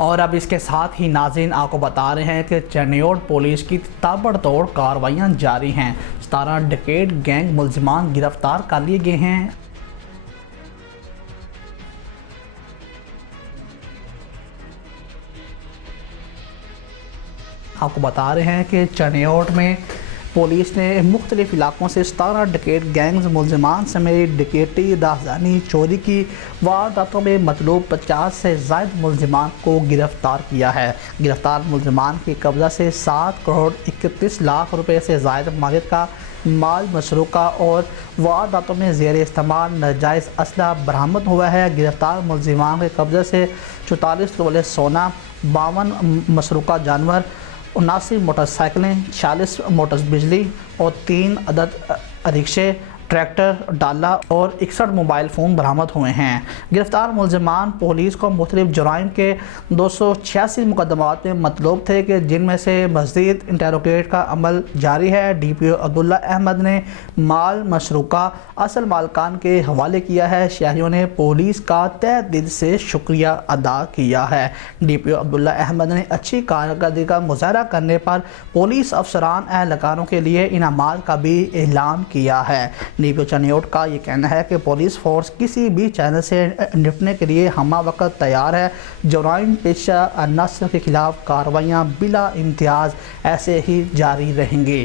और अब इसके साथ ही नाज़रीन आपको बता रहे हैं कि चनियोट पुलिस की ताबड़तोड़ कार्रवाइयाँ जारी हैं। 17 डकैत गैंग मुलजिमान गिरफ्तार कर लिए गए हैं। आपको बता रहे हैं कि चनियोट में पुलिस ने मुख्तलिफ इलाकों से 17 डकैत गैंग्स मुलजिमान समेत डकैती, राहज़ानी, चोरी की वारदातों में मतलूब 50 से ज़ायद मुलजिमान को गिरफ़्तार किया है। गिरफ़्तार मुलजिमान की कब्ज़ा से 7 करोड़ 31 लाख रुपए से ज़ायद मालियत का माल मसरूका और वारदातों में ज़ेर इस्तेमाल नाजायज़ असला बरामद हुआ है। गिरफ़्तार मुलजिमान के कब्ज़े से 44 तोले सोना, 52 मसरूका जानवर, 79 मोटरसाइकिलें, 46 मोटर्स बिजली और 3 अदद रिक्शे, ट्रैक्टर, डाला और 61 मोबाइल फ़ोन बरामद हुए हैं। गिरफ़्तार मुलजिमान पुलिस को मुख्तलिफ जुराइम के 286 मुकदमात में मतलूब थे कि जिनमें से मज़ीद इंटेरोगेट का अमल जारी है। DPO अब्दुल्ला अहमद ने माल मशरूका असल मालकान के हवाले किया है। शहरियों ने पुलिस का तहे दिल से शुक्रिया अदा किया है। DPO अब्दुल्ला अहमद ने अच्छी कारकर्दगी का मुजाहरा करने पर पुलिस अफसरान एहलकारों के लिए इनामात का भी ऐलान किया है। DPO चनियोट का ये कहना है कि पुलिस फोर्स किसी भी चैनल से निपटने के लिए हमा वक्त तैयार है। जुराइम पेशा नस्ल के खिलाफ कार्रवाइयाँ बिला इम्तियाज़ ऐसे ही जारी रहेंगी।